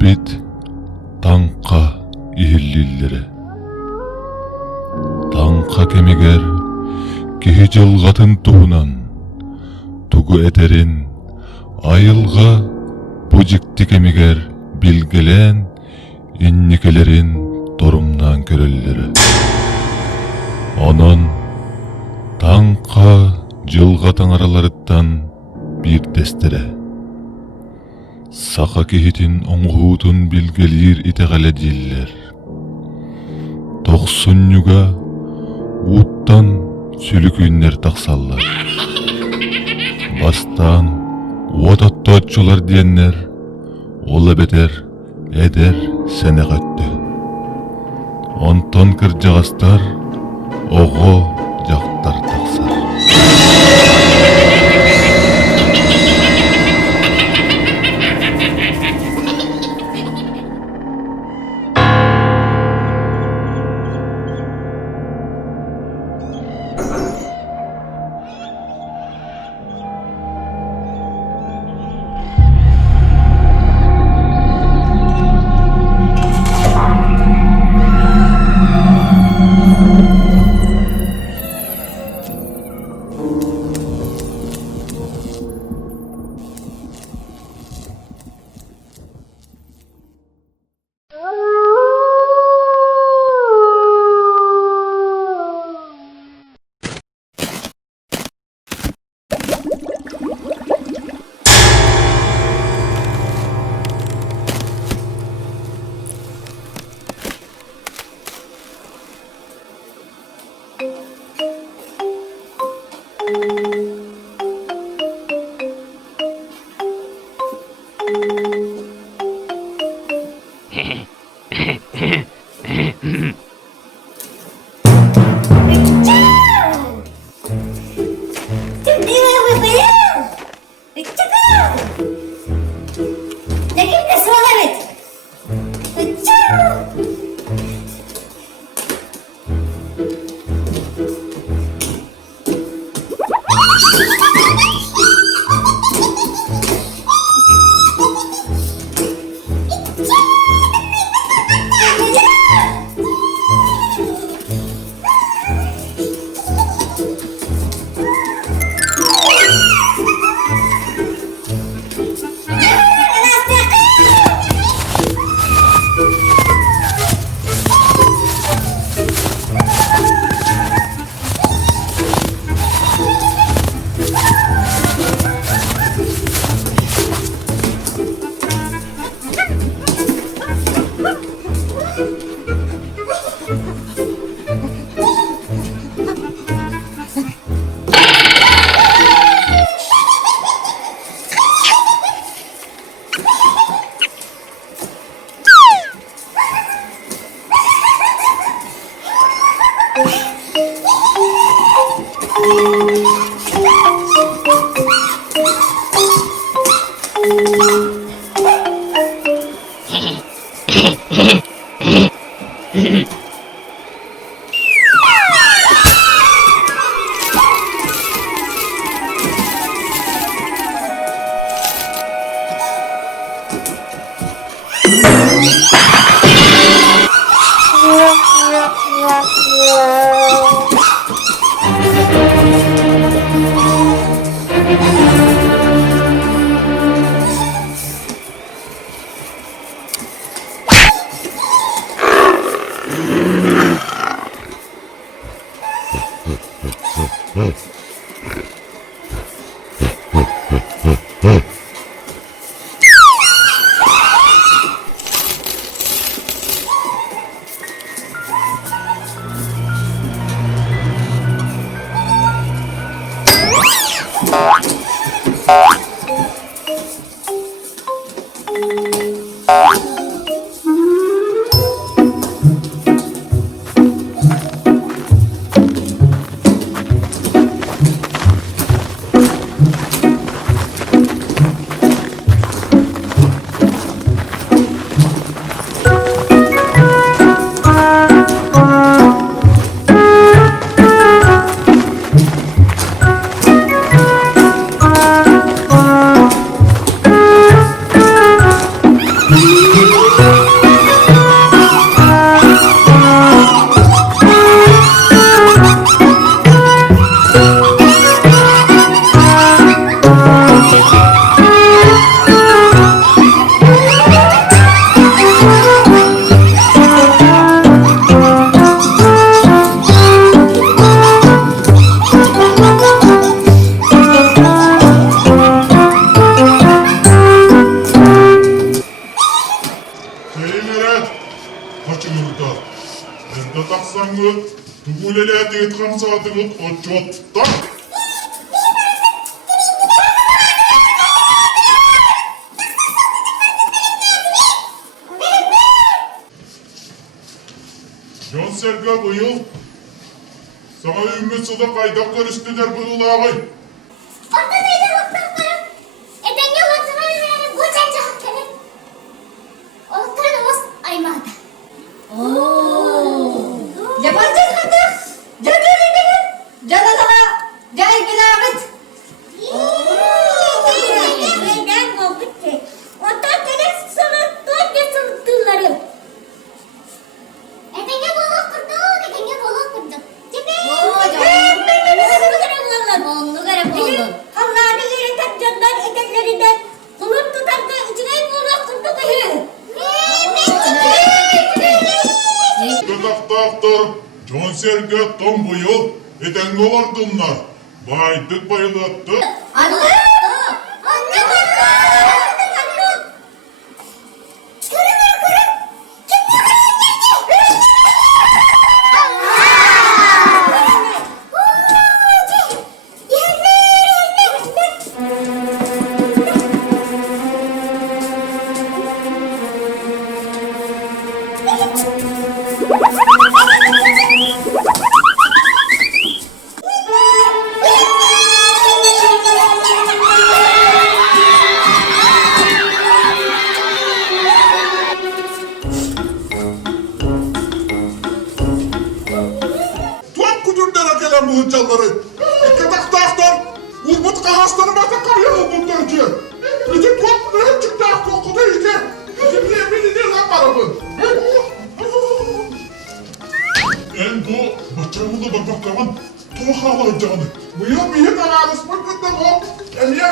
бит таңха ихиллиллери. Таңха кемигер кихи жылгатын туунан тугу этерин айылга бужикти кемигер билгелен инникелерин торумнан көрөллөрү. Онон таңха жылгатын араларыттан бир тестере. Сака кихитин оңуутун билгелир итегале диллер. Токсуннюга уттан сүлүкүннер таксаллар. Бастан уататтоочулар диеннер, ола бетер эдер сенегөттү. Онтон кыржагастар ого жактар таксар. Ата тақсаңы, түгілелі әтегет қамсатыңыз отчотта. Жон сәргі бұйыл, саңа үміт сұда қайдақ көрістедер бұйыл ағай. Orta sayıda baktan varım. Edenge batına yürüyeni bu çanca hakkını. Oltan os aymada. Yabancı kadın. Canları benim. Canlara. Gel gülamet. Neden muhabbeti? Orta teles sana doyga sılıktıları. Edenge bolak kurduk, edenge bolak kurduk. Cipi. Onlu garip oldun. Allah'ını yüreten candan etenlerinden kulun tutar da içine bolak kurduk. Тақтақтар, жон сәргі том бұйыл, әтәңгі олардыңлар. Байдық байылатты. Anne. Tuan kudurlara gelen bu hıcalları. Tақтақтар, ұлбұт қағастары бата қария ұлбұттар ке. Bütün tuan kudurlara çıktı aklı okudu işte. Bizim yemin ediyor lan barabın. En bu bıçağımı da bakmaktaman tuğ halayacağını. Bu yıl bir yıl ağrıs bakın da bu. Eliye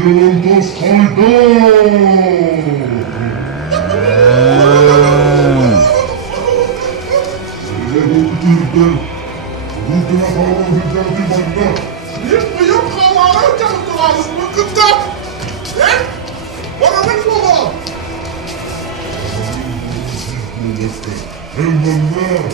Canım dost hayda! Rüdüne hava hüccati banda. Bir bıyık havara canlı lazım bakında. Bana bir baba. Elvanlar.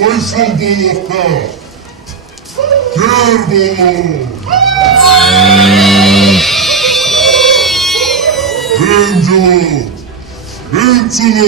Vaysan bolokta. Gel bolo. Benjo. Benjo.